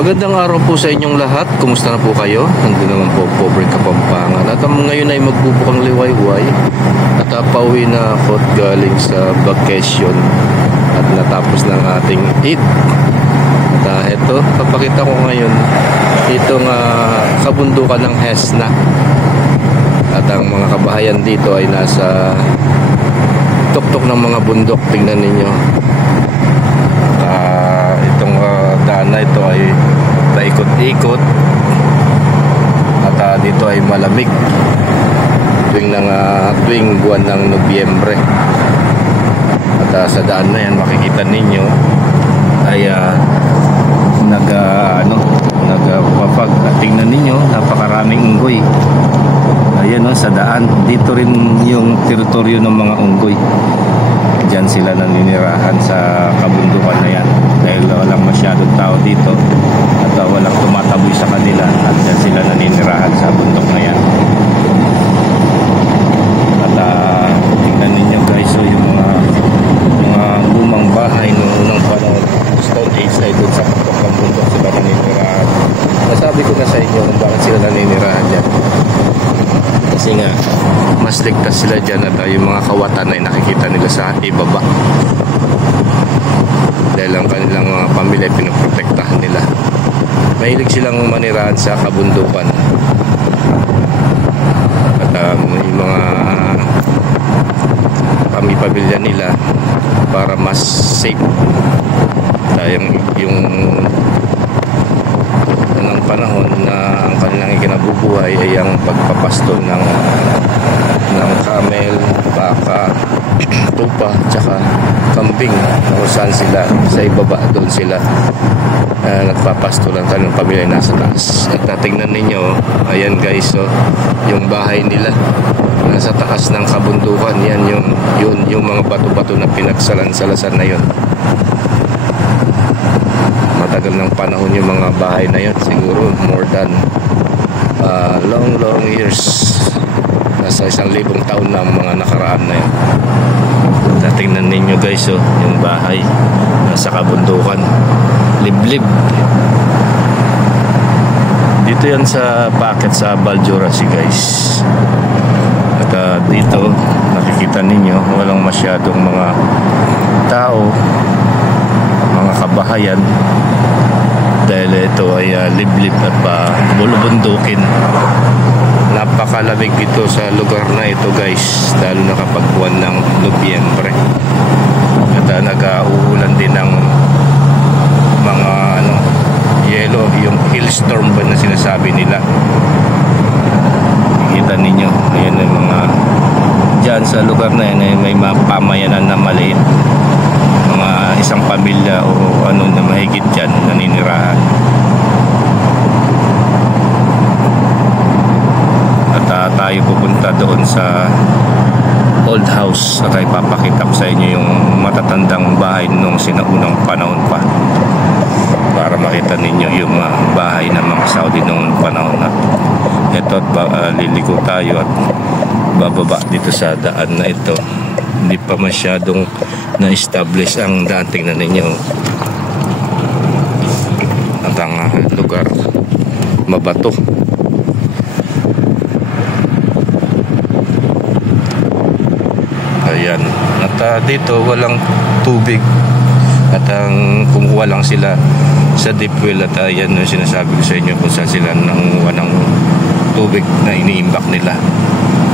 Magandang araw po sa inyong lahat. Kumusta na po kayo? Nandun naman po Pobre Kapampangan. At ngayon ay magbubukang liwayway. At pauwi na ako galing sa vacation. At natapos ng ating Eid. At ito, papakita ko ngayon itong kabundukan ng Hesna. At ang mga kabahayan dito ay nasa tuktok ng mga bundok. Tingnan ninyo. Itong daan na ito ay paikot-ikot at dito ay malamig tuwing buwan ng Nobyembre. At sa daan na yan makikita ninyo ay nagpapag. Tingnan ninyo, napakaraming unggoy. Ayan sa daan. Dito rin yung teritoryo ng mga unggoy. Diyan sila naninirahan sa kabundukan na yan dahil walang masyadong tao dito at walang tumataboy sa kanila at diyan sila naninirahan sa bundok na yan. At tingnan ninyo guys, yung mga lumang bahay noong unang panahon, Stone Age, ay doon sa tuktok ng bundok sila naninirahan. Nasabi ko na sa inyo kung bakit sila naninirahan dyan. Kasi nga mas ligtas sila dyan at yung mga kawatan ay nakikita nila sa ibaba dahil ang kanilang mga pamilya ay pinoprotektahan nila. Mahilig silang manirahan sa kabundukan at yung mga pamilya nila para mas safe. Yung ng panahon na ang kanilang ikinabubuhay ay ang pagpapasto ng camel, baka, tupa, tsaka kambing, kung saan sila sa ibaba, doon sila nagpapasto ng kanilang pamilya nasa taas. At tingnan ninyo, ayan guys, yung bahay nila nasa taas ng kabundukan. Yan yung mga bato-bato na pinagsalan-salasan na yun. Matagal ng panahon yung mga bahay na yun, siguro more than long years, nasa 1,000 taon na ang mga nakaraan na yun. Tingnan ninyo guys, yung bahay nasa kabundukan, liblib. Dito yan sa packet sa Baljurassic guys. At dito nakikita ninyo walang masyadong mga tao, mga kabahayan, dahil ito ay liblib at bulubundukin. Napakalamig dito sa lugar na ito guys, lalo na kapag buwan ng Nobyembre. At nag-uulan din ng mga yelo, yung hailstorm ba na sinasabi nila. Kita ninyo, ayan yung mga dyan sa lugar na yan, may mga pamayanan na maliit, mga isang pamilya o na mahigit dyan naninirahan. At tayo pupunta doon sa old house at ay papakita ko sa inyo yung matatandang bahay nung sinaunang panahon pa, para makita ninyo yung bahay ng mga Saudi noong panahon na ito. At liliko tayo at bababa dito sa daan na ito. Hindi pa masyadong na-establish ang daan. Tingnan ninyo at ang lugar mabato. Ayan. At dito walang tubig at kumuha lang sila sa deep well. At ayan yung sinasabi ko sa inyo kung saan sila nangunguha ng tubig na iniimbak nila,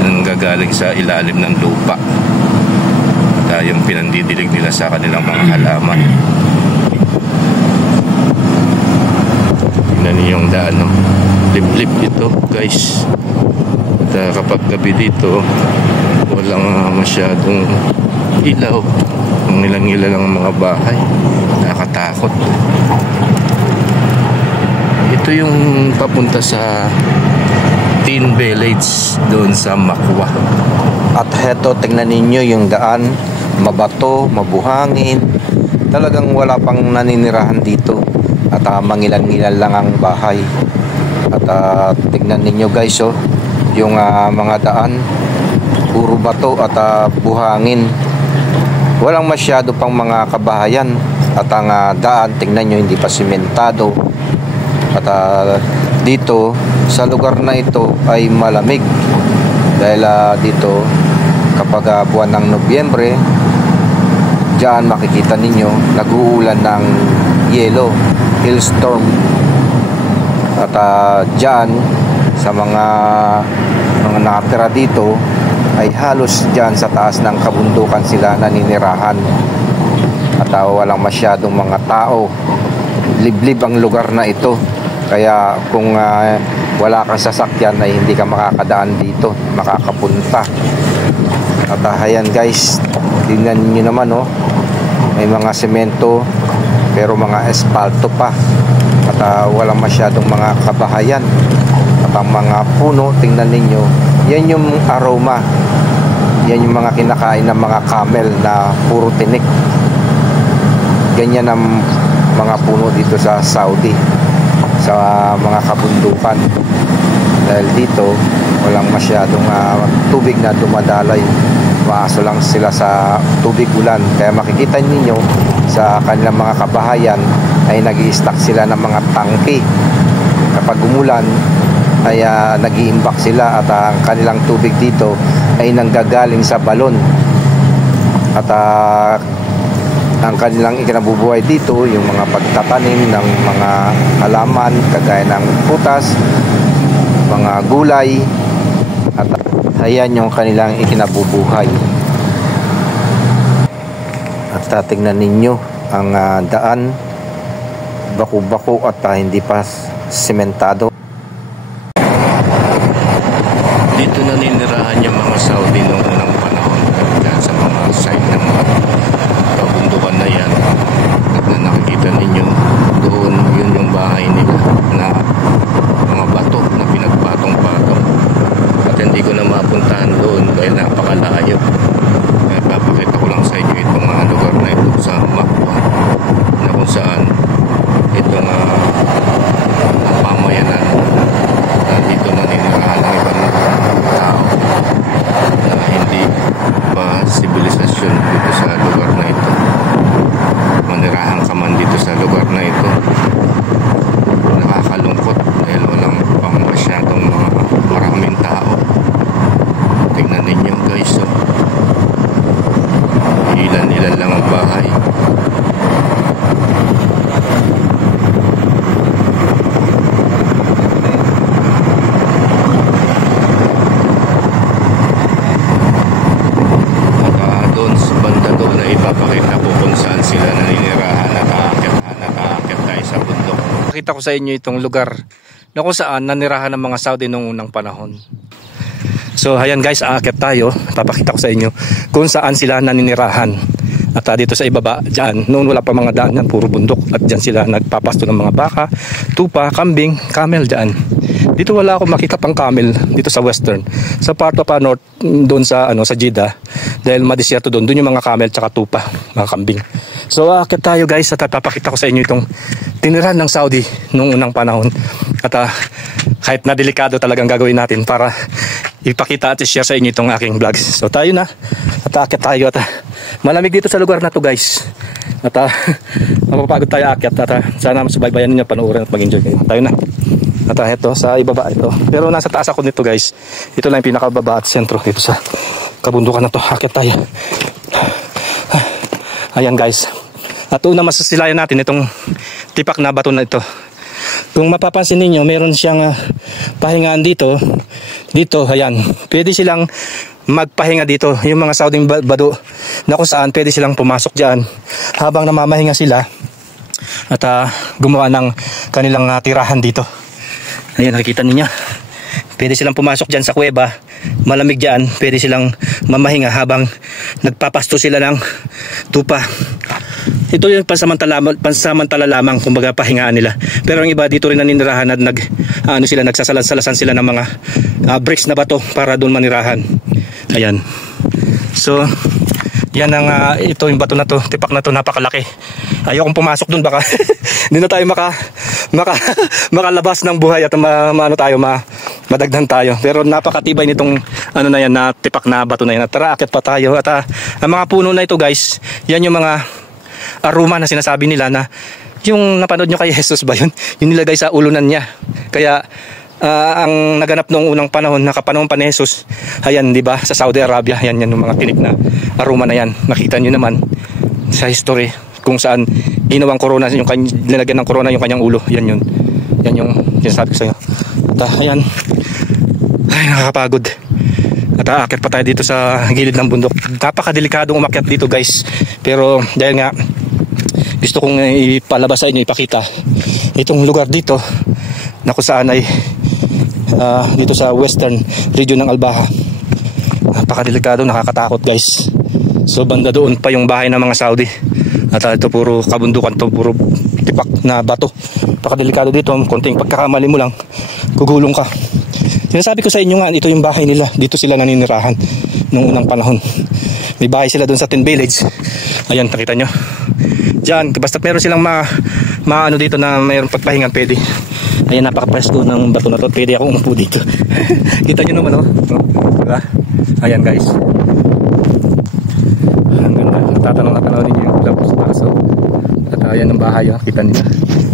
nang gagaling sa ilalim ng lupa. At yung pinandidilig nila sa kanilang mga halaman. Tingnan niyo yung daan, liblib ito guys. At kapag gabi dito walang masyadong ilaw, ang ilang-ilang lang mga bahay, nakakatakot. Ito yung papunta sa Teen Village doon sa Makwa. At heto, tingnan ninyo yung daan, mabato, mabuhangin, talagang wala pang naninirahan dito at mangilan-ngilan lang ang bahay. At tingnan ninyo guys, yung mga daan puro bato at buhangin. Walang masyado pang mga kabahayan at ang daan, tingnan nyo, hindi pa simentado. At dito sa lugar na ito ay malamig dahil dito kapag buwan ng Nobyembre, diyan makikita ninyo nag-uulan ng yelo, hailstorm. At diyan sa mga nakatira dito ay halos diyan sa taas ng kabundukan sila naninirahan. At walang masyadong mga tao, liblib ang lugar na ito. Kaya kung wala kang sasakyan ay hindi ka makakadaan dito, makakapunta. At ayan guys, tingnan niyo naman may mga semento pero mga espalto pa. At walang masyadong mga kabahayan. At ang mga puno, tingnan ninyo, yan yung aroma, yan yung mga kinakain ng mga camel na puro tinik. Ganyan ang mga puno dito sa Saudi, sa mga kabundukan. Dahil dito walang masyadong tubig na dumadaloy, maaso lang sila sa tubig ulan. Kaya makikita ninyo sa kanilang mga kabahayan ay nag-i-stock sila ng mga tangke. Kapag umulan ay nag-iimbak sila at ang kanilang tubig dito ay nanggagaling sa balon. At ang kanilang ikinabubuhay dito yung mga pagtatanim ng mga halaman kagaya ng prutas, mga gulay. At ayan yung kanilang ikinabubuhay. At tingnan ninyo ang daan, bako-bako at hindi pa sementado. Dito naninirahan yung mga Saudi noong unang panahon, dyan sa mga side ng mga kabundukan na yan. At nakikita ninyo doon, yun yung bahay nila na mga bato na pinagpatong-patong. At hindi ko na mapuntahan doon dahil napakalayo. Kaya papakita ko lang sa inyo itong mga lugar na ito sa Makwa, na kung saan itong pamayanan na dito naninirahan ng ibang tao na hindi pa sibilisasyon dito sa lugar na ito. Manirahan ka man dito sa lugar na ito, nakakalungkot dahil walang pang masyadong maraming tao. Tingnan ninyo guys, ilan-ilan lang ang bahay. Pakita ko sa inyo itong lugar na kung saan nanirahan ng mga Saudi noong unang panahon. So ayan guys, aakyat tayo. Papakita ko sa inyo kung saan sila naninirahan. At dito sa ibaba, dyan, noon wala pa mga daan yan, puro bundok. At dyan sila nagpapasto ng mga baka, tupa, kambing, camel dyan. Dito wala akong makita pang camel dito sa western. Sa part of north, doon sa sa Jeddah, dahil madisyerto doon yung mga camel tsaka tupa, mga kambing. So aakyat tayo guys at papakita ko sa inyo itong tinirahan ng Saudi noong unang panahon. At kahit na delikado talagang gagawin natin para ipakita at i-share sa inyo itong aking vlogs. So tayo na at aakyat tayo at malamig dito sa lugar na to guys. At mapapagod tayo aakyat at sana masubaybayan ninyo, panoorin at mag-enjoy kayo. Tayo na. At ito sa ibaba ito. Pero nasa taas ako nito guys. Ito lang yung pinakababa at sentro dito sa kabundukan na to. Aakyat tayo. Ayan guys. At una masasilayan natin itong tipak na bato na ito. Kung mapapansin ninyo, meron siyang pahingaan dito. Dito, ayan. Pwede silang magpahinga dito. Yung mga Saudi bado na kung saan pwede silang pumasok dyan habang namamahinga sila at gumawa ng kanilang tirahan dito. Ayan, nakikita ninyo. Pwede silang pumasok dyan sa kuweba. Malamig dyan. Pwede silang mamahinga habang nagpapasto sila ng tupa. Ito yung pansamantala lamang, kumbaga pahingaan nila. Pero ang iba dito rin naninirahan at nagsasalasan sila ng mga bricks na bato para doon manirahan. Ayan. So, yan ang ito yung bato na to, tipak na to, napakalaki. Ayokong pumasok doon, baka hindi na tayo makalabas ng buhay at madagdan tayo. Pero napakatibay nitong na yan, na tipak na bato na yan. At tara, akit pa tayo. At ang mga puno na ito guys, yan yung mga aroma na sinasabi nila na Yung napanood nyo kay Jesus ba yun? Yung nilagay sa ulunan niya. Kaya ang naganap noong unang panahon, nakapanahon pa ni Jesus, ayan, di ba, sa Saudi Arabia, yan yung mga tinik na aroma na yan. Nakita nyo naman sa history kung saan ginawang corona, yung nilagyan ng corona yung kanyang ulo. Yan yung sinasabi ko sa inyo. At ayan, ay, nakakapagod. At aakyat pa tayo dito sa gilid ng bundok. Napakadelikadong umakyat dito, guys. Pero dahil nga gusto kong ipalabas sa inyo, ipakita itong lugar dito na kung saan ay dito sa western region ng Albaha. Napakadelikado, nakakatakot, guys. So banda doon pa yung bahay ng mga Saudi. At ito puro kabundukan to, puro tipak na bato. Napakadelikado dito, konting pagkakamali mo lang, gugulong ka. Sinasabi ko sa inyo nga, ito yung bahay nila. Dito sila naninirahan nung unang panahon. May bahay sila doon sa Tin Village. Ayan, nakita nyo. Diyan, basta meron silang maano dito na mayroong pagpahingan, pwede. Ayan, napaka-presko ng bato na to. Pwede akong umupo dito. Kita nyo naman, oh. Diba? Ayan, guys. Ang ganda. Natatanaw ninyo yung labos sa taso. At ayan ang bahay, oh. Kita nyo.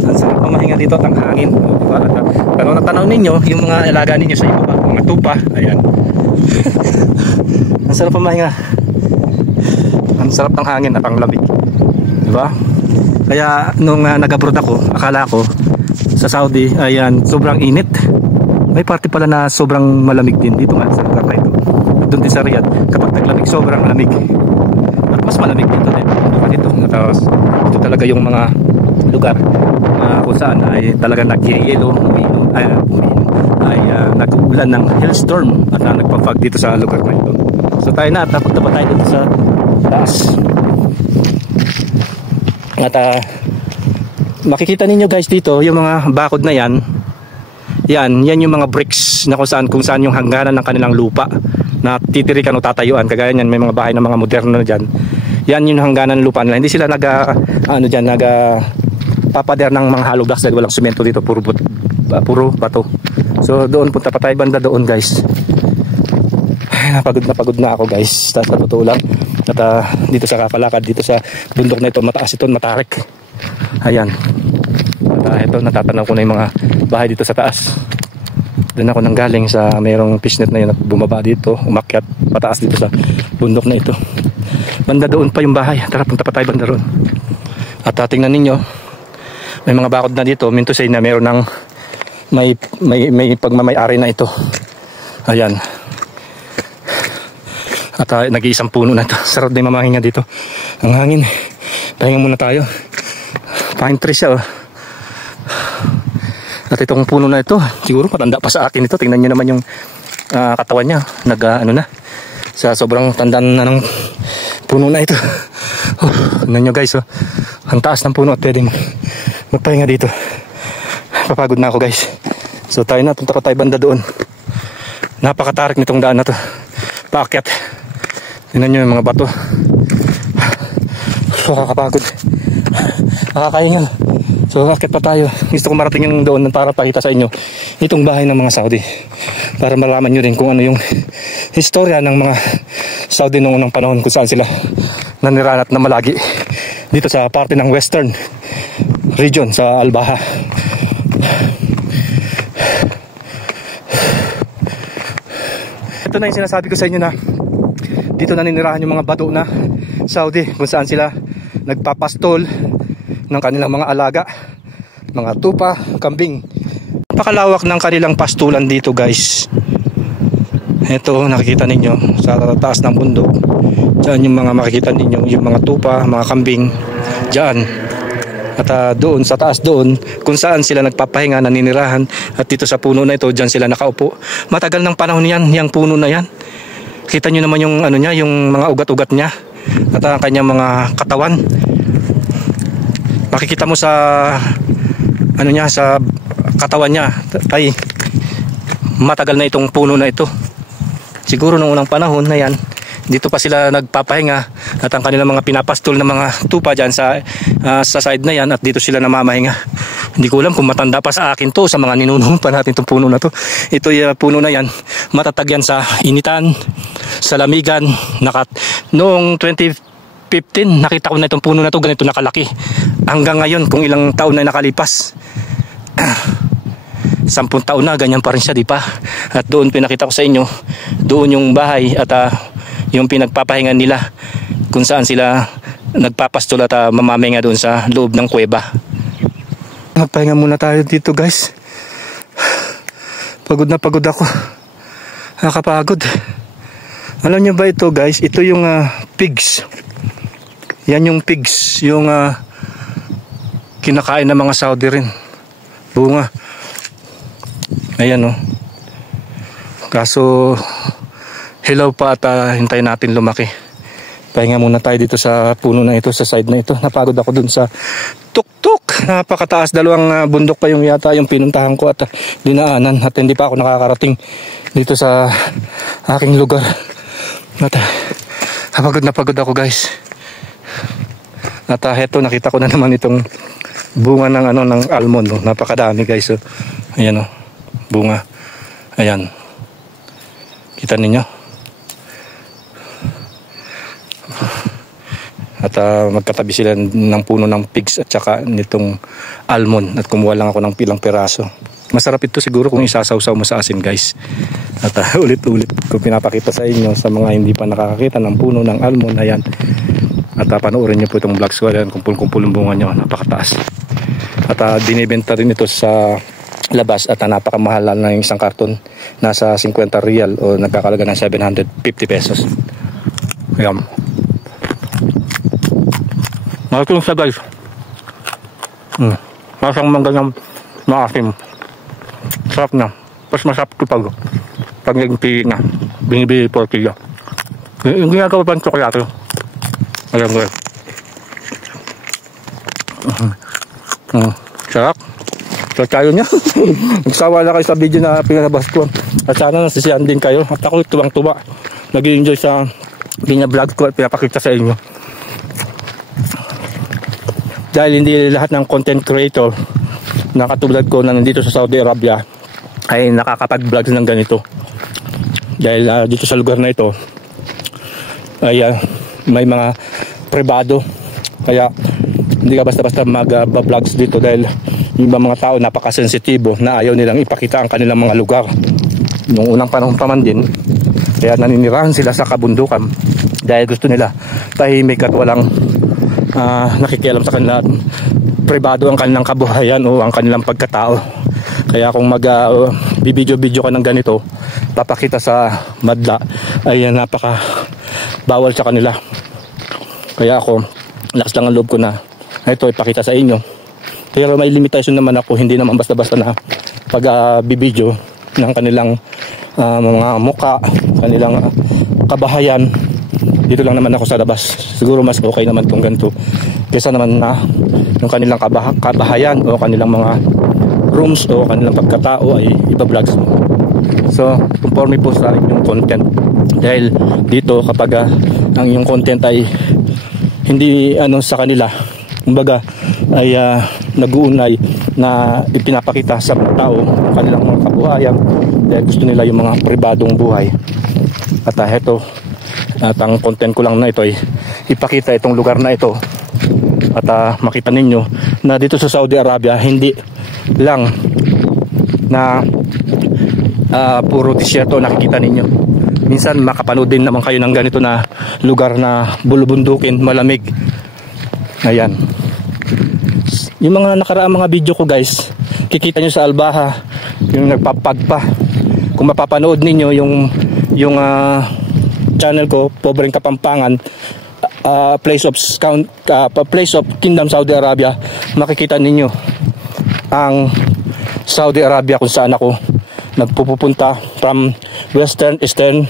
Ang sarap pamahinga dito at ang hangin. Diba? At tanaw ninyo yung mga alaga ninyo sa ibaba, mga tupa. Ayan. Ang sarap pamahinga. Ang sarap ng hangin at ang lamig. Diba? Kaya nung nag-abroad ako, akala ko sa Saudi, ayan, sobrang init. May party pala na sobrang malamig din dito nga sa lugar na ito. At doon din sa Riyadh, kapag naglamig, sobrang malamig. At mas malamig dito din. Dito. Tapos ito talaga yung mga lugar kung saan ay talaga nag-yelo, ay nag-uulan ng hailstorm at nagpa-fog dito sa lugar na ito. So tayo na, tapos na tayo dito sa taas. At makikita ninyo, guys, dito yung mga bakod na yan yung mga bricks na kung saan yung hangganan ng kanilang lupa na titirikan o tatayuan. Kagaya niyan, may mga bahay ng mga moderno na dyan. Yan yung hangganan ng lupa nila. Hindi sila papader ng mga hollow blocks dahil walang semento dito, puro bato. So doon, punta pa tayo banda doon, guys. Ay, napagod na ako, guys. Sa totoo lang. At dito sa kapalakad, dito sa bundok na ito, mataas ito, matarik. Ayan. At ito, natatanaw ko na yung mga bahay dito sa taas. Doon ako nanggaling sa mayroong fishnet na yun at bumaba dito, umakyat pataas dito sa bundok na ito. Banda doon pa yung bahay. Tara, punta pa tayo banda roon. At tingnan ninyo, may mga bakod na dito. Minto say na mayroon ng may pagmamay-ari na ito. Ayan. At nag-iisang puno na ito. Sarap din mamahinga dito. Ang hangin. Pahinga muna tayo. Pine tree siya, oh. At itong puno na ito, siguro matanda pa sa akin ito. Tingnan nyo naman yung katawan niya. Na sa sobrang tandaan na ng puno na ito. Tingnan nyo, guys, oh. Ang taas ng puno at pwede magpahinga dito. Papagod na ako, guys. So tayo na, punta pa tayo banda doon. Napakatarik nitong daan na to. Paakyat. Tingnan nyo yung mga bato. Nakakapagod. Nakakahinga. So akit pa tayo. Gusto ko marating yung doon para pakita sa inyo itong bahay ng mga Saudi. Para malaman nyo rin kung ano yung historya ng mga Saudi noong unang panahon, kung saan sila nanirahan at namalagi dito sa parte ng western region sa Albaha. Ito na yung sinasabi ko sa inyo na dito naninirahan yung mga bado na Saudi, kung saan sila nagpapastol ng kanilang mga alaga, mga tupa, kambing. Napakalawak ng kanilang pastulan dito, guys. Ito, nakikita ninyo sa taas ng bundok. Diyan yung mga makikita ninyo, yung mga tupa, mga kambing. Diyan. At doon, sa taas doon, kung saan sila nagpapahinga, naninirahan. At dito sa puno na ito, diyan sila nakaupo. Matagal ng panahon yan, yung puno na yan. Kita nyo naman yung ano niya, yung mga ugat-ugat niya. At ang kanyang mga katawan. Makikita mo sa ano niya, sa katawan niya ay matagal na itong puno na ito. Siguro nung unang panahon na yan, dito pa sila nagpapahinga at ang kanilang mga pinapastol na mga tupa dyan sa side na yan, at dito sila namamahinga. Hindi ko alam kung matanda pa sa akin to, sa mga ninuno pa natin itong puno na to. Ito yung puno na yan, matatag yan sa initan, sa lamigan. Noong 2015 nakita ko na itong puno na to, ganito nakalaki. hanggang ngayon kung ilang taon na nakalipas. 10 taon na, ganyan pa rin siya, di pa? At doon pinakita ko sa inyo, doon yung bahay at yung pinagpapahingan nila kung saan sila nagpapastol at mamaminga doon sa loob ng kuweba. Magpahinga muna tayo dito, guys. Pagod na pagod ako. Nakakapagod. Alam niyo ba ito, guys? Ito yung pigs. Yan yung pigs, yung kinakain ng mga Saudi rin. Bunga. Ayan, oh. Kaso hilaw pa at hintayin natin lumaki. Pahinga muna tayo dito sa puno na ito, sa side na ito. Napagod ako dun sa tuktok. Napakataas, 2 bundok pa yung yata yung pinuntahan ko at dinaanan. At hindi pa ako nakakarating dito sa aking lugar. At napagod na pagod ako, guys. At heto, nakita ko na naman itong bunga ng ng almond, no? Napakadami, guys. So, ayan, oh, bunga. Ayan. Kita ninyo? At magkatabi sila ng puno ng pigs at saka nitong almond. At kumuha lang ako ng pilang piraso. Masarap ito siguro kung isasawsaw mo sa asin, guys. At ulit-ulit ko pinapakita sa inyo sa mga hindi pa nakakakita ng puno ng almond. Ayan. At panoorin nyo po itong vlogs ko. Ayan, kumpul-kumpul yung bunga nyo. Napakataas. At binibenta rin ito sa labas at napakamahal na yung isang karton. Nasa 50 real o nagkakalaga ng 750 pesos. Ayan. Malaking siya, guys. Masang mangga ng maasim. Sarap na. Mas masarap ito pag nagpili na. Binibili po kilo. Yung ginagawa pa ng tsokolate. Alam ko. Sarap. So tayo niya. Nagsawa na kayo sa video na pinalabas ko. At sana nasisiyan din kayo. At ako tuwang-tuwa. Nag-i-enjoy sa binablog ko at pinapakita sa inyo. Dahil hindi lahat ng content creator na katulad ko na nandito sa Saudi Arabia ay nakakapag-vlog ng ganito. Dahil dito sa lugar na ito ay may mga privado. Kaya hindi ka basta-basta mag-vlogs dito dahil yung mga tao napakasensitibo na ayaw nilang ipakita ang kanilang mga lugar. Noong unang panahon pa man din, kaya naninirahan sila sa kabundukan dahil gusto nila tahimik at walang nakikialam sa kanila, pribado ang kanilang kabuhayan o ang kanilang pagkatao. Kaya kung bibidyo-video ka ng ganito, papakita sa madla, ay napaka bawal sa kanila. Kaya ako, lakas lang ang loob ko na ito ipakita sa inyo. Pero may limitasyon naman ako, hindi naman basta-basta na pag bibidyo ng kanilang mga muka, kanilang kabahayan. Dito lang naman ako sa labas. Siguro mas okay naman kung ganito kaysa naman na yung kanilang kabahayan o kanilang mga rooms o kanilang pagkatao ay iba-vlogs mo. So, conforme po sa yung content. Dahil dito kapag ang yung content ay hindi sa kanila, kumbaga ay nag-uunay na ipinapakita sa mga tao kanilang mga kabuhayan dahil gusto nila yung mga pribadong buhay. At heto, at ang content ko lang na ito ay ipakita itong lugar na ito at makita ninyo na dito sa Saudi Arabia hindi lang na puro disyerto nakikita ninyo. Minsan makapanood din naman kayo ng ganito na lugar na bulubundukin, malamig. Ayan. Yung mga nakaraang mga video ko, guys, kikita nyo sa Albaha yung nagpapagpa. Kung mapapanood ninyo yung channel ko, Pobreng Kapampangan, place of Kingdom Saudi Arabia, makikita ninyo ang Saudi Arabia kung saan ako nagpupunta from western, eastern,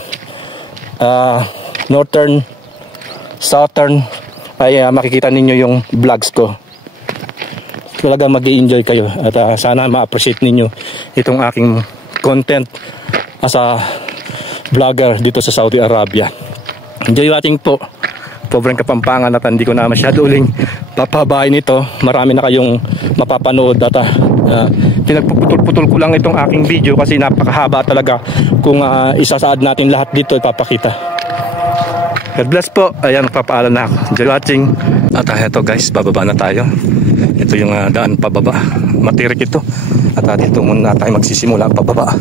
northern, southern. Ay makikita ninyo yung vlogs ko. Talaga mag-i-enjoy kayo at sana ma-appreciate ninyo itong aking content as a vlogger dito sa Saudi Arabia. Enjoy watching po. Pobreng Kapampangan at hindi ko na masyado uling papabayin ito. Marami na kayong mapapanood at pinagpuputol-putol ko lang itong aking video kasi napakahaba talaga kung isasaad natin lahat dito ipapakita. God bless po. Ayan, magpapaalam na ako. Enjoy watching. At ito guys, bababa na tayo. Ito yung daan pababa. Matirik ito. At dito muna tayo magsisimula pababa.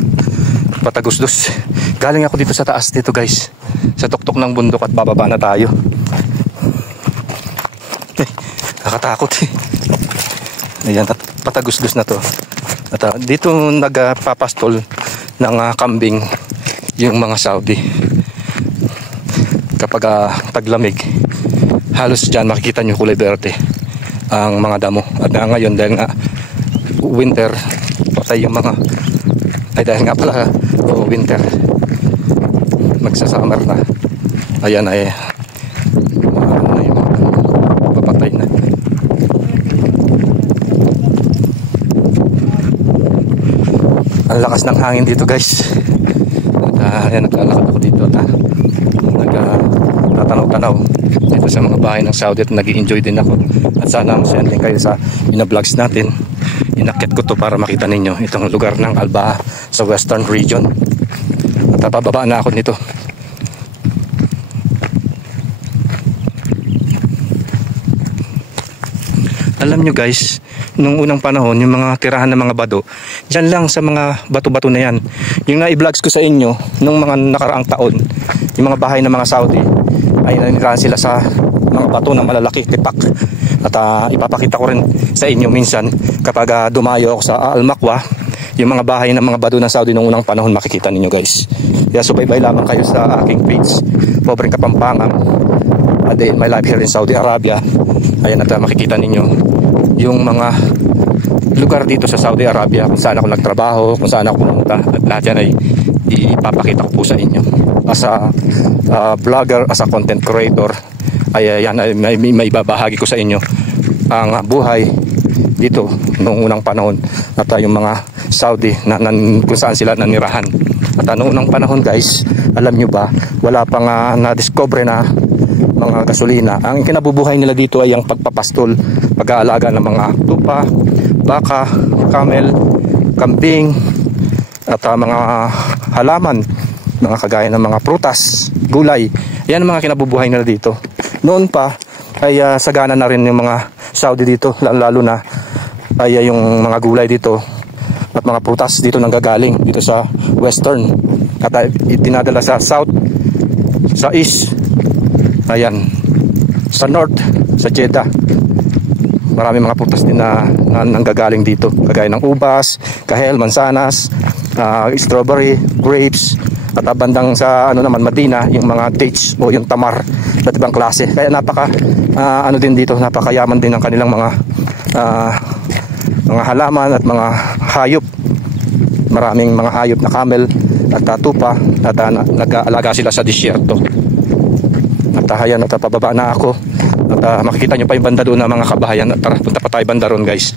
Patagusdos. Galing ako dito sa taas dito guys. Sa tuktok ng bundok at bababa na tayo. Nakatakot eh. Ayan, at patagusdos na to. At dito nagpapastol ng kambing yung mga Saudi. Kapag taglamig, halos dyan makikita nyo kulay berde ang mga damo. At ngayon dahil nga winter, patay yung mga dahil nga pala winter, magsa-summer na. Ayan ay papatay na. Ang lakas ng hangin dito guys. At ayan, naglalakad ako dito at nagtatanaw-tanaw dito sa mga bahay ng Saudi at nag-i-enjoy din ako. At sana masaya din kayo sa ina-vlogs natin. Inakit ko to para makita ninyo itong lugar ng Al-Baha sa Western Region. At bababa na ako nito. Alam nyo guys, nung unang panahon, yung mga tirahan ng mga bado, dyan lang sa mga bato-bato na yan. Yung na-i-vlogs ko sa inyo, nung mga nakaraang taon, yung mga bahay ng mga Saudi, ay nanirahan sila sa mga bato na malalaki, tipak. At ipapakita ko rin sa inyo minsan, kapag dumayo ako sa Al-Maqwa, yung mga bahay ng mga bado ng Saudi nung unang panahon, makikita ninyo guys. Kaya subaybay lamang kayo sa aking page, Pobreng Kapampangan, A Day in My Life here in Saudi Arabia. Ayan, at makikita ninyo yung mga lugar dito sa Saudi Arabia, kung saan ako nagtrabaho, kung saan ako pumunta, at lahat yan ay ipapakita ko po sa inyo as a vlogger, as a content creator. Ay yan, may babahagi ko sa inyo ang buhay dito noong unang panahon at yung mga Saudi na kung saan sila nanirahan. At noong unang panahon guys, alam nyo ba, wala pang na-discover na mga gasolina. Ang kinabubuhay nila dito ay ang pagpapastol, pag-aalaga ng mga tupa, baka, camel, kambing, at mga halaman, mga kagaya ng mga prutas, gulay. Yan ang mga kinabubuhay nila dito. Noon pa ay sagana na rin yung mga Saudi dito, lalo na ay yung mga gulay dito at mga prutas dito nanggagaling dito sa western at itinadala sa south, sa east, ayan, sa north, sa Jeddah. Marami mga prutas din na nanggagaling dito, kagaya ng ubas, kahel, mansanas, strawberry, grapes, at bandang sa naman Medina, yung mga dates o yung tamar, at ibang klase. Kaya napaka din dito, napakayaman din ng kanilang mga halaman at mga hayop. Maraming mga hayop na camel at tupa at nag-aalaga sila sa disyerto. At ayan, at pababa na ako at makikita nyo pa yung banda doon na mga kabahayan. At tara, punta pa tayo banda roon guys.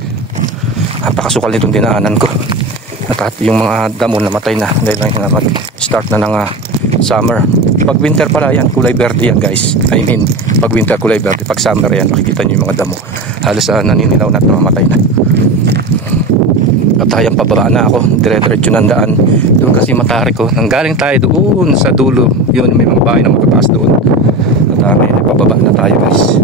Napakasukal nitong dinaanan ko. At yung mga damo namatay na dahil lang start na ng summer. Pag winter pala yan, kulay verde yan guys. I mean, pag winter kulay verde, pag summer yan, makikita nyo yung mga damo. Halos naninilaw na at namamatay na. At ayan, pababa na ako, dire-diretso ng daan. Doon kasi matarik ko. Nanggaling tayo doon sa dulo. Yun, may mga bahay na matataas doon. At may pababa na tayo guys.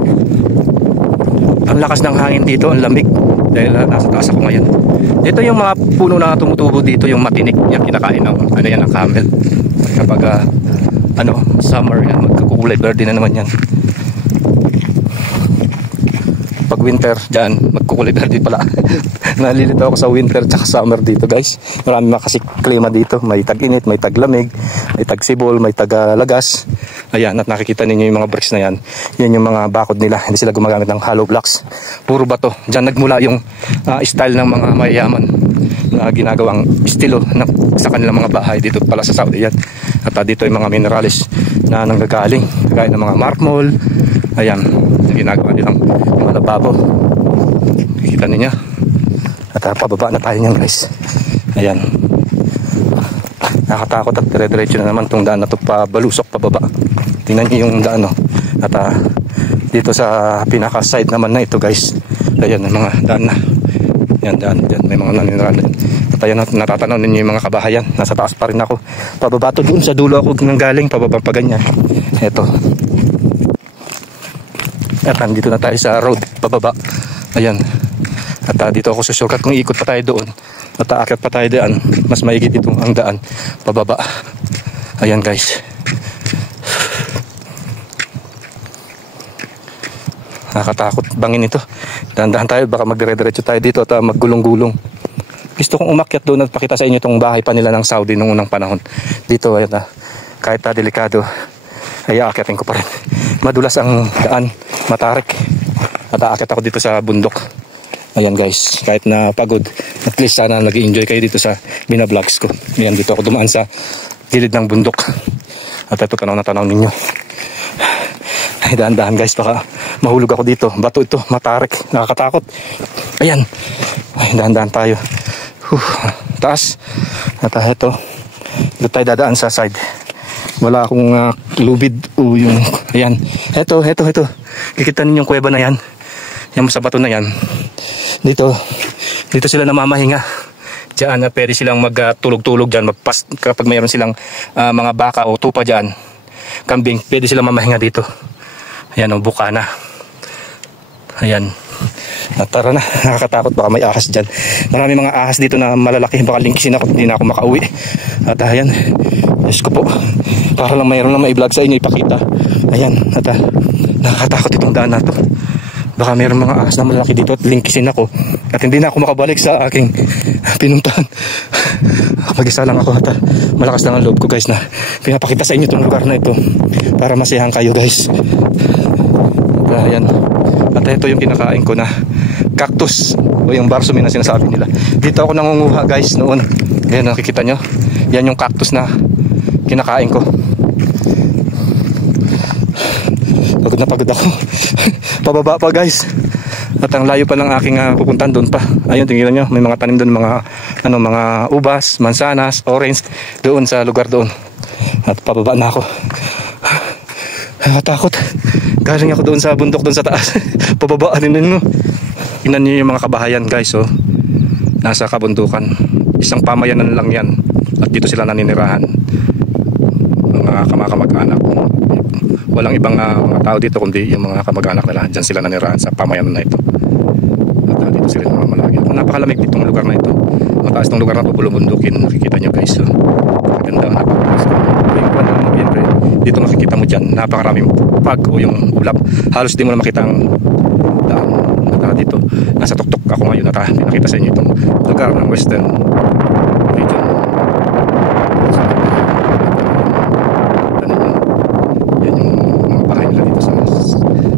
Ang lakas ng hangin dito, ang lamig. Dahil nasa taas ako ngayon. Dito yung mga puno na tumutubo dito, yung matinik. Yung kinakain ng, ng camel. Kapag summer yan, magkukulay verde na naman yan. Pag winter dyan, magkukulay verde pala. Nalilito ako sa winter tsaka summer dito guys. Marami kasi klima dito. May tag-init, may tag-lamig, may tag-sibol, may tag-lagas. Ayan, at nakikita ninyo yung mga bricks na yan. Yan yung mga bakod nila. Hindi sila gumagamit ng hollow blocks. Puro bato. Dyan nagmula yung style ng mga mayayaman na ginagawang estilo sa kanilang mga bahay dito pala sa Saudi yan. At dito yung mga minerals na nanggagaling. Kagaya ng mga marmol. Ayan, ginagawa nilang mga lababo. Nakikita ninyo. At pababa na tayo niyan guys. Ayan. Nakatakot at dire-diretso na naman itong daan na ito pabalusok pababa. Tingnan nyo yung daan. At dito sa pinaka-side naman na ito guys. Ayan, mga daan na. Yan, daan. May mga naninirahan. At ayan, natatanaw ninyo yung mga kabahayan. Nasa taas pa rin ako. Pababa to doon sa dulo ako nang galing. Pababa pa ganyan. Ito. At nandito na tayo sa road pababa. Ayan. At dito ako susukat kung ikot pa tayo doon at aakyat pa tayo daan. Mas maigit itong ang daan pababa. Ayan guys. Nakakatakot bangin ito. Dahan-dahan tayo, baka magdire-diretso tayo dito at maggulong-gulong. Gusto kong umakyat doon at pakita sa inyo itong bahay pa nila ng Saudi noong unang panahon. Dito, ayan na. Kahit delikado, ay aakyatin ko pa rin. Madulas ang daan, matarik. At aakyat ako dito sa bundok. Ayan guys, kahit na pagod, at least sana nag-i-enjoy kayo dito sa binavlogs ko. Ayan, dito ako dumaan sa gilid ng bundok. At ito, tanaw na tanaw ninyo. Ay, dahan-dahan guys, baka mahulog ako dito. Bato ito, matarik, nakakatakot. Ayan, ay, dahan-dahan tayo. Taas. At ito, dito tayo dadaan sa side. Wala akong lubid o yung, ayan. Ito. Kikita ninyo yung kuweba na yan. Yan sa bato na yan. Dito sila namamahinga. Diyan na pwede silang magtulog-tulog dyan. Kapag mayroon silang mga baka o tupa dyan, kambing, pwede silang mamahinga dito. Ayan o, buka na. Ayan. At tara na, nakakatakot, baka may ahas dyan. Marami mga ahas dito na malalaki. Baka lingkisin ako, hindi na ako makauwi. At ayan, Diyos ko po, para lang mayroon na mai-vlog sa inyo, ipakita. Ayan, at nakakatakot itong daan na to. Baka mayroon mga ahas na malalaki dito at lingkisin ako. At hindi na ako makabalik sa aking pinuntahan. Kapag-isa lang ako at malakas lang ang loob ko guys na pinapakita sa inyo itong lugar na ito para masayahan kayo guys. At ayan. At ito yung kinakain ko na cactus o yung barsumi na sinasabi nila. Dito ako nangunguha guys noon. Ayan, nakikita nyo. Yan yung cactus na kinakain ko. Pagod na pagod ako. Pababa pa guys. At ang layo pa ng aking pupuntahan doon pa. Ayun, tingnan nyo, may mga tanim doon, mga ubas, mansanas, orange doon sa lugar doon. At pababa na ako. Takot. Galing ako doon sa bundok doon sa taas. Pababaan ninyo. Tingnan nyo yung mga kabahayan guys, oh. Nasa kabundukan. Isang pamayanan lang yan. At dito sila naninirahan. Mga kamag-anak. Walang ibang mga tao dito kundi yung mga kamag-anak nila. Diyan sila nanirahan sa pamayanan na ito. At dito sila namamalagi. Napakalamig ditong lugar na ito. Mataas itong lugar na ito, bulubundukin. Nakikita nyo guys. Maganda, napakalas. Dito makikita mo dyan, napakaraming pag o yung ulap. Halos di mo na makita ang daan. At dito, nasa tuktok ako ngayon. At pinakita sa inyo itong lugar ng Western region.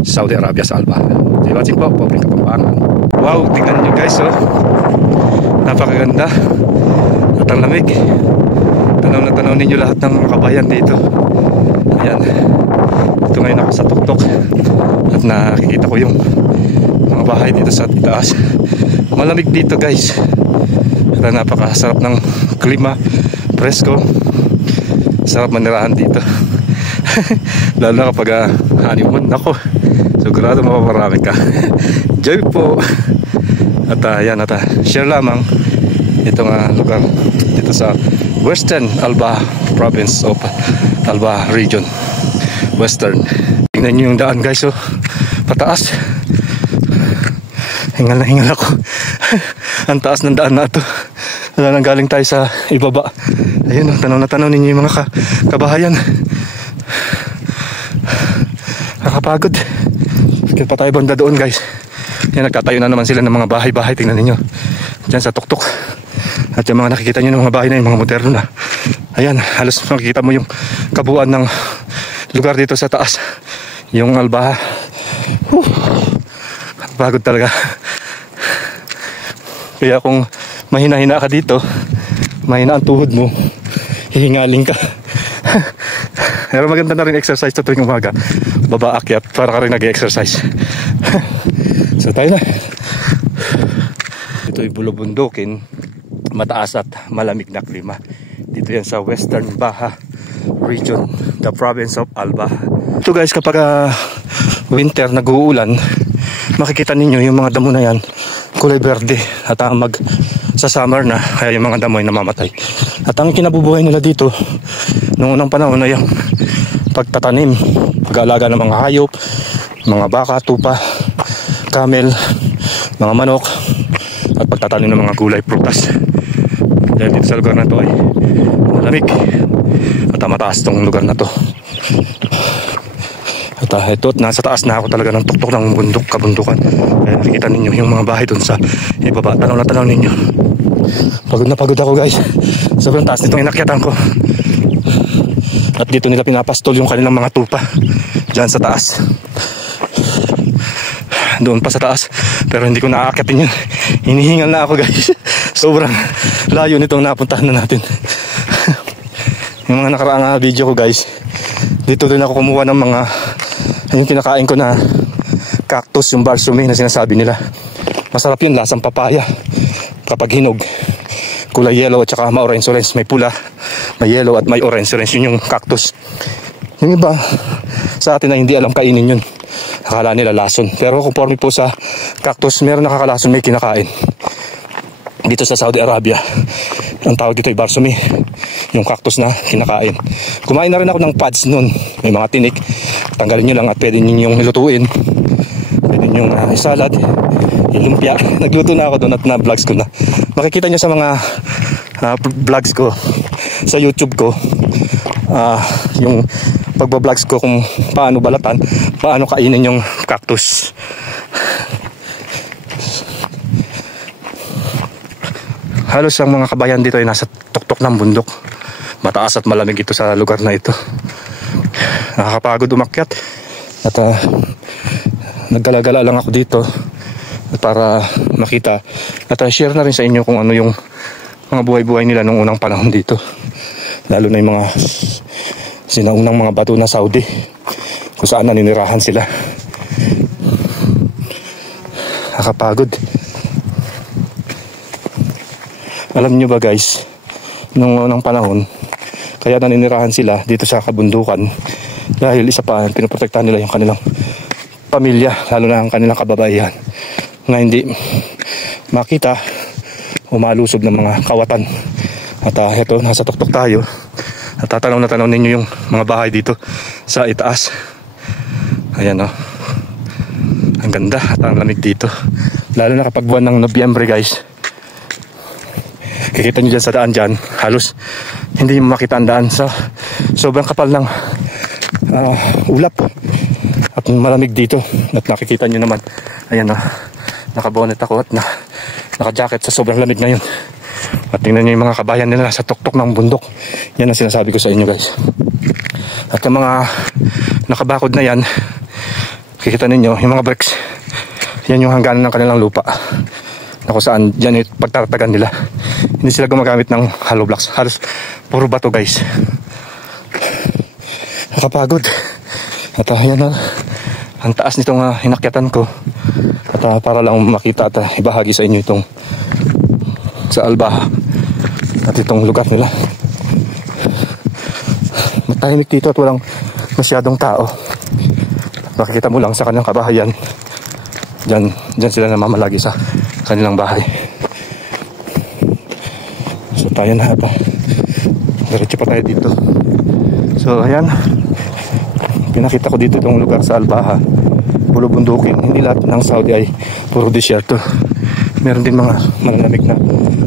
Saudi Arabia sa Alba. So, watching po, pobreng Kapampangan. Wow, tingnan nyo guys, oh. Napakaganda. At ang lamig. Tanaw na tanaw ninyo lahat ng mga kabayan dito. Ayan. Ito ngayon ako sa tuktok. At nakikita ko yung mga bahay dito sa itaas. Malamig dito guys. At napakasarap ng klima. Presko. Sarap manirahan dito. Lalo na kapag honeymoon. Nako, sigurado mapaparami ka. Joy po. At yan, share lamang itong lugar dito sa Western Alba Province of Alba Region. Western. Tingnan nyo yung daan guys, oh. Pataas. Hingal na hingal ako. Ang taas ng daan na ito. Wala nang galing tayo sa ibaba. Ayun, oh, tanaw na tanaw ninyo yung mga kabahayan. Nakapagod. Kaya pa tayo banda doon guys. Yan, nagtatayo na naman sila ng mga bahay-bahay. Tingnan ninyo dyan sa tuktok. At yung mga nakikita nyo ng mga bahay na yung mga moderno na. Ayan, halos makikita mo yung kabuuan ng lugar dito sa taas. Yung Alba. Pagod talaga. Kaya kung mahina-hina ka dito, mahina ang tuhod mo, hihingaling ka. Pero maganda na rin exercise sa tuwing umaga. Baba akyat para ka rin nag-exercise. So tayo na. Ito'y bulubundukin, mataas at malamig na klima. Dito yan sa Western Baha Region, the province of Alba. Ito guys, kapag winter, nag-uulan, makikita ninyo yung mga damo na yan, kulay berde. At sa summer na, kaya yung mga damo ay namamatay. At ang kinabubuhay nila dito noong unang panahon na yung pagtatanim, pag-aalaga ng mga hayop, mga baka, tupa, camel, mga manok, at pagtatanim ng mga gulay, prutas. Dahil dito sa lugar na to ay malamig at mataas tong lugar na to. At ito, nasa taas na ako talaga ng tuktok ng bundok, kabundukan. Kaya nakikita ninyo yung mga bahay doon sa ibaba. Tanaw na tanaw ninyo. Pagod na pagod ako guys. Sobrang taas nitong inakyatan ko. At dito nila pinapastol yung kanilang mga tupa dyan sa taas. Doon pa sa taas. Pero hindi ko naaakyatin yun. Hinihingal na ako guys. Sobrang layo nitong napuntahan na natin. Yung mga nakaraang video ko guys, dito din ako kumuha ng mga yung kinakain ko na cactus, yung balsami na sinasabi nila. Masarap yun, lasang papaya. Kapag hinog, kulay yellow at saka ma-orange-orange. May pula, may yellow at may orange-orange. Yun yung cactus. Yung iba sa atin na hindi alam kainin yun. Akala nila lason. Pero conforme po sa cactus, meron nakakalason, may kinakain. Dito sa Saudi Arabia, ang tawag dito ay balsami, yung cactus na kinakain. Kumain na rin ako ng pads nun. May mga tinik, tanggalin nyo lang at pwede nyo yung nilutuin, pwede nyo salad, ilumpia. Nagluto na ako doon at na-vlogs ko na. Makikita nyo sa mga vlogs ko sa YouTube ko, yung pagba-vlogs ko kung paano balatan, paano kainin yung cactus. Halos ang mga kabayan dito ay nasa tuktok ng bundok. Mataas at malamig ito sa lugar na ito. Nakakapagod umakyat. At naggalagala lang ako dito para makita. At share na rin sa inyo kung ano yung mga buhay-buhay nila nung unang panahon dito. Lalo na yung mga sinaunang mga bato na Saudi, kung saan naninirahan sila. Nakakapagod. Alam nyo ba guys, nung unang panahon, kaya naninirahan sila dito sa kabundukan dahil isa pa, pinoprotektahan nila yung kanilang pamilya, lalo na ang kanilang kababaihan, na hindi makita o malusob ng mga kawatan. At ito, nasa tuktok tayo at tatanaw na tanaw ninyo yung mga bahay dito sa itaas. Ayan o, ang ganda at ang lamig dito, lalo na kapag buwan ng Nobyembre guys. Kikita nyo dyan sa daan dyan, halos hindi mo makita ang daan sa sobrang kapal ng ulap at malamig dito. At nakikita nyo naman, ayan o, nakabonet ako at naka-jacket sa sobrang lamig na yun. At tingnan nyo yung mga kabayan nila sa tuktok ng bundok. Yan ang sinasabi ko sa inyo guys. At yung mga nakabakod na yan, kikita ninyo yung mga bricks, yan yung hangganan ng kanilang lupa na kung saan dyan pagtatatagan nila. Hindi sila gumagamit ng hollow blocks, halos puro bato guys. Nakapagod. At ayan na ang taas nitong hinakyatan ko. At para lang makita at ibahagi sa inyo itong sa Albaha at itong lugar nila. Matahimik dito at walang masyadong tao. Makikita mo lang sa kanilang kabahayan, dyan sila namamalagi sa kanilang bahay. So tayo na pa, diretso pa tayo dito. So ayan, pinakita ko dito itong lugar sa Albaha, puro bundukin. Hindi lahat ng Saudi ay puro disyerto. Meron din mga malamig na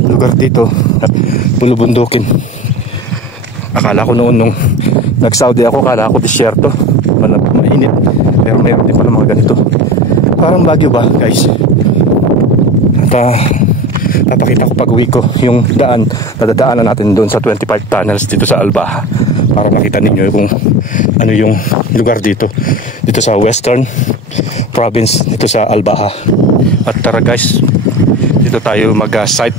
lugar dito at puro bundukin. Akala ko noon nung nag-Saudi ako, akala ko disyerto, mainit. Pero meron din pala mga ganito, parang Baguio ba guys. At papakita ko pag uwi ko yung daan na dadaanan natin doon sa 25 tunnels dito sa Albaha, para makita ninyo kung ano yung lugar dito sa Western Province, dito sa Albaha. At tara guys, dito tayo mag-site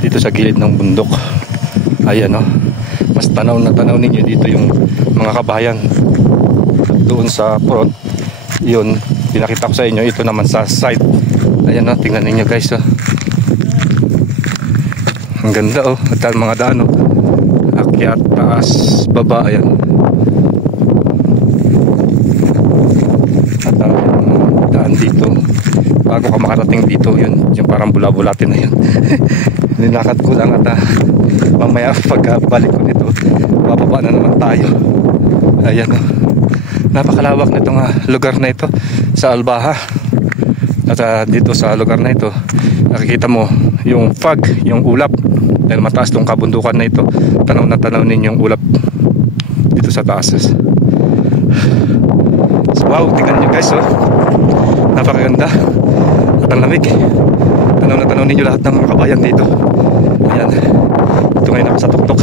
dito sa gilid ng bundok. Ayan o, mas tanaw na tanaw ninyo dito yung mga kabayan. Doon sa front, yun pinakita ko sa inyo. Ito naman sa side. Ayan o, tingnan ninyo guys o. Ang ganda o, at mga daan o, akyat, taas, baba. Ayan. At daan dito, bago ka makarating dito, yun yung parang bula-bulatin na yun. Nilakad ko lang at mamaya pagbalik ko nito, bababa na naman tayo. Ayan o, Napakalawak na itong lugar na ito sa Albaha. At dito sa lugar na ito, nakikita mo yung fog, yung ulap. Dahil mataas itong kabundukan na ito, tanaw na tanaw ninyong ulap dito sa taas. So, wow, tingnan nyo guys, oh. Napakaganda at ang lamig. Tanaw na tanaw ninyo lahat ng mga kabayan dito. Ayan, ito ngayon ako sa tuktok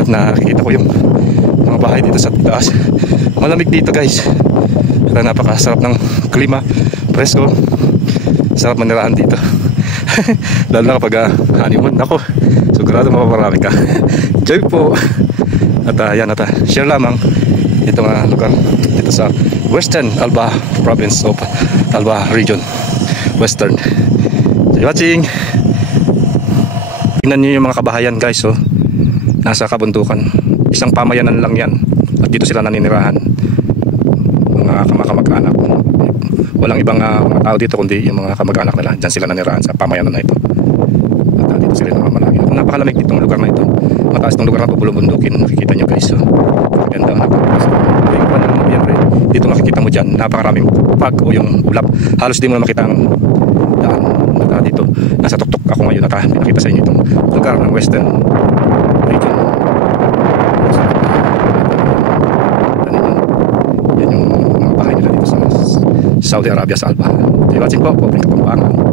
at nakikita ko yung mga bahay dito sa taas. Malamig dito guys at napakasarap ng klima, presko, sarap manirahan dito. Lalo na kapag honeymoon. Ako, sigurado mapaparami ka. Enjoy po. At yan, share lamang itong lugar dito sa Western Albaha Province of Albaha Region Western. So, watching. Tingnan nyo yung mga kabahayan guys, oh. Nasa kabundukan. Isang pamayanan lang yan. At dito sila naninirahan. Mga kamag-anak. Walang ibang mga tao dito kundi yung mga kamag-anak nila. Diyan sila nanirahan sa pamayanan na ito. At dito sila namamalagi. Napakalamig ditong lugar na ito. Mataas itong lugar na ito, bulong-bundukin. Nakikita nyo guys, oh. Ganda, napakalakas. Yung pa ng Nobyembre, dito makikita mo dyan, napakaraming pag o yung ulap. Halos di mo na makita ang daan. At dito, nasa tuktok ako ngayon at pinakita sa inyo itong lugar ng Western Region. Yan yung mga bahay nila dito sa Saudi Arabia, sa Albaha. So, watching po, Pobreng Kapampangan.